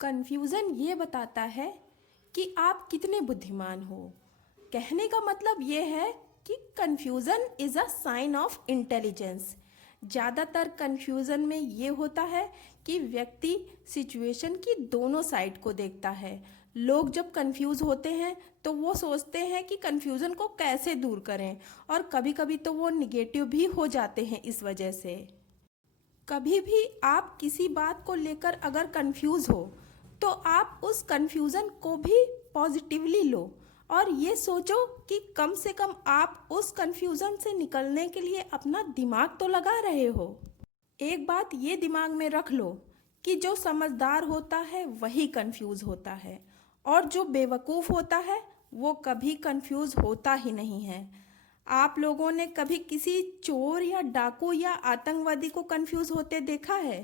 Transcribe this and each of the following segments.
Confusion ये बताता है कि आप कितने बुद्धिमान हो। कहने का मतलब ये है कि confusion is a sign of intelligence. ज़्यादातर कन्फ्यूज़न में ये होता है कि व्यक्ति सिचुएशन की दोनों साइड को देखता है। लोग जब कन्फ्यूज़ होते हैं तो वो सोचते हैं कि कन्फ्यूज़न को कैसे दूर करें, और कभी कभी तो वो निगेटिव भी हो जाते हैं इस वजह से। कभी भी आप किसी बात को लेकर अगर कंफ्यूज हो तो आप उस कंफ्यूजन को भी पॉजिटिवली लो और ये सोचो कि कम से कम आप उस कंफ्यूजन से निकलने के लिए अपना दिमाग तो लगा रहे हो। एक बात ये दिमाग में रख लो कि जो समझदार होता है वही कंफ्यूज होता है, और जो बेवकूफ़ होता है वो कभी कंफ्यूज होता ही नहीं है। आप लोगों ने कभी किसी चोर या डाकू या आतंकवादी को कंफ्यूज होते देखा है?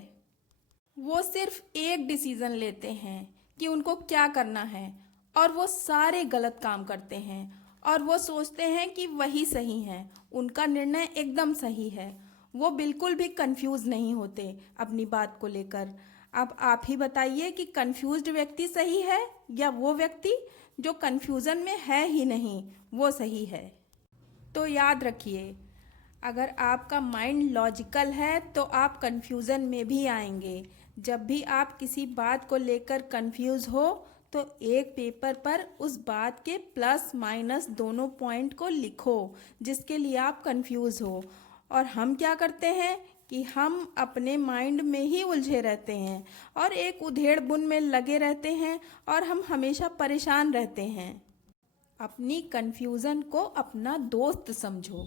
वो सिर्फ एक डिसीज़न लेते हैं कि उनको क्या करना है, और वो सारे गलत काम करते हैं और वो सोचते हैं कि वही सही है, उनका निर्णय एकदम सही है। वो बिल्कुल भी कंफ्यूज नहीं होते अपनी बात को लेकर। अब आप ही बताइए कि कंफ्यूज्ड व्यक्ति सही है या वो व्यक्ति जो कंफ्यूजन में है ही नहीं वो सही है। तो याद रखिए, अगर आपका माइंड लॉजिकल है तो आप कंफ्यूजन में भी आएंगे। जब भी आप किसी बात को लेकर कंफ्यूज हो तो एक पेपर पर उस बात के प्लस माइनस दोनों पॉइंट को लिखो जिसके लिए आप कंफ्यूज हो। और हम क्या करते हैं कि हम अपने माइंड में ही उलझे रहते हैं और एक उधेड़ बुन में लगे रहते हैं और हम हमेशा परेशान रहते हैं। अपनी कन्फ्यूज़न को अपना दोस्त समझो।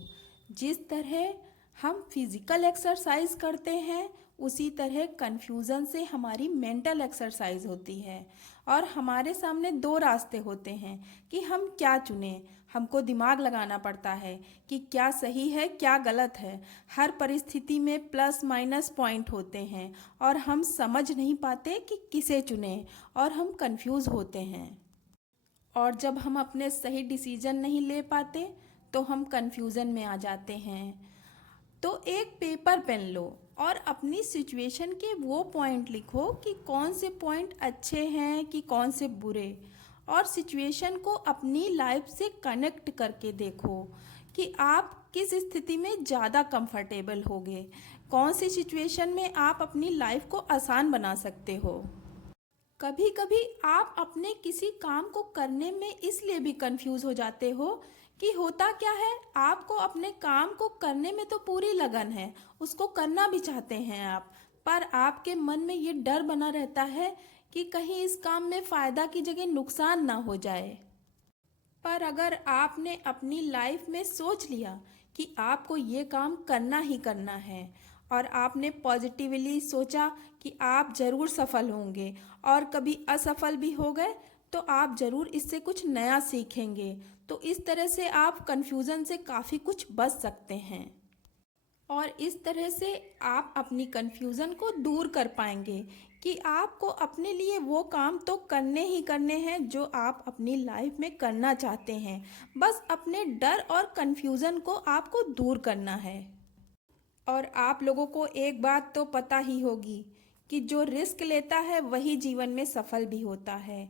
जिस तरह हम फिज़िकल एक्सरसाइज करते हैं उसी तरह कन्फ्यूज़न से हमारी मेंटल एक्सरसाइज होती है। और हमारे सामने दो रास्ते होते हैं कि हम क्या चुनें। हमको दिमाग लगाना पड़ता है कि क्या सही है क्या गलत है। हर परिस्थिति में प्लस माइनस पॉइंट होते हैं और हम समझ नहीं पाते कि किसे चुनें, और हम कंफ्यूज होते हैं। और जब हम अपने सही डिसीजन नहीं ले पाते तो हम कंफ्यूजन में आ जाते हैं। तो एक पेपर पेन लो और अपनी सिचुएशन के वो पॉइंट लिखो कि कौन से पॉइंट अच्छे हैं कि कौन से बुरे, और सिचुएशन को अपनी लाइफ से कनेक्ट करके देखो कि आप किस स्थिति में ज़्यादा कंफर्टेबल होगे, कौन सी सिचुएशन में आप अपनी लाइफ को आसान बना सकते हो। कभी कभी आप अपने किसी काम को करने में इसलिए भी कंफ्यूज हो जाते हो कि होता क्या है, आपको अपने काम को करने में तो पूरी लगन है, उसको करना भी चाहते हैं आप, पर आपके मन में ये डर बना रहता है कि कहीं इस काम में फ़ायदा की जगह नुकसान ना हो जाए। पर अगर आपने अपनी लाइफ में सोच लिया कि आपको ये काम करना ही करना है, और आपने पॉजिटिवली सोचा कि आप ज़रूर सफल होंगे और कभी असफल भी हो गए तो आप ज़रूर इससे कुछ नया सीखेंगे, तो इस तरह से आप कंफ्यूजन से काफ़ी कुछ बच सकते हैं। और इस तरह से आप अपनी कन्फ्यूज़न को दूर कर पाएंगे कि आपको अपने लिए वो काम तो करने ही करने हैं जो आप अपनी लाइफ में करना चाहते हैं। बस अपने डर और कन्फ्यूज़न को आपको दूर करना है। और आप लोगों को एक बात तो पता ही होगी कि जो रिस्क लेता है वही जीवन में सफल भी होता है।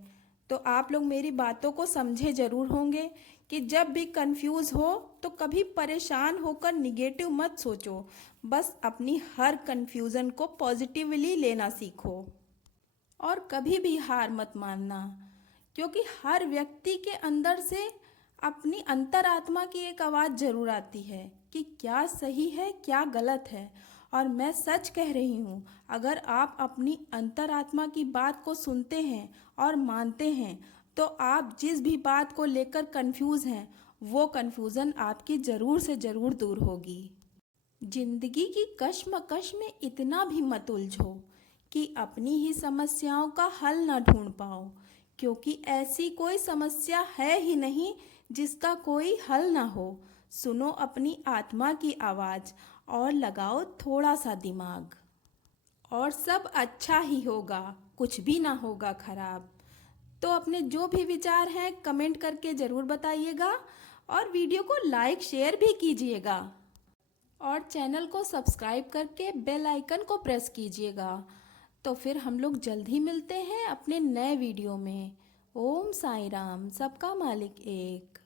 तो आप लोग मेरी बातों को समझे ज़रूर होंगे कि जब भी कंफ्यूज हो तो कभी परेशान होकर निगेटिव मत सोचो, बस अपनी हर कंफ्यूजन को पॉजिटिवली लेना सीखो। और कभी भी हार मत मानना, क्योंकि हर व्यक्ति के अंदर से अपनी अंतरात्मा की एक आवाज़ ज़रूर आती है कि क्या सही है क्या गलत है। और मैं सच कह रही हूँ, अगर आप अपनी अंतरात्मा की बात को सुनते हैं और मानते हैं तो आप जिस भी बात को लेकर कंफ्यूज हैं वो कंफ्यूज़न आपकी ज़रूर से ज़रूर दूर होगी। जिंदगी की कश्मकश में इतना भी मत उलझो कि अपनी ही समस्याओं का हल ना ढूंढ पाओ, क्योंकि ऐसी कोई समस्या है ही नहीं जिसका कोई हल ना हो। सुनो अपनी आत्मा की आवाज़ और लगाओ थोड़ा सा दिमाग, और सब अच्छा ही होगा, कुछ भी ना होगा खराब। तो अपने जो भी विचार हैं कमेंट करके ज़रूर बताइएगा, और वीडियो को लाइक शेयर भी कीजिएगा, और चैनल को सब्सक्राइब करके बेल आइकन को प्रेस कीजिएगा। तो फिर हम लोग जल्द ही मिलते हैं अपने नए वीडियो में। ओम साई राम, सबका मालिक एक।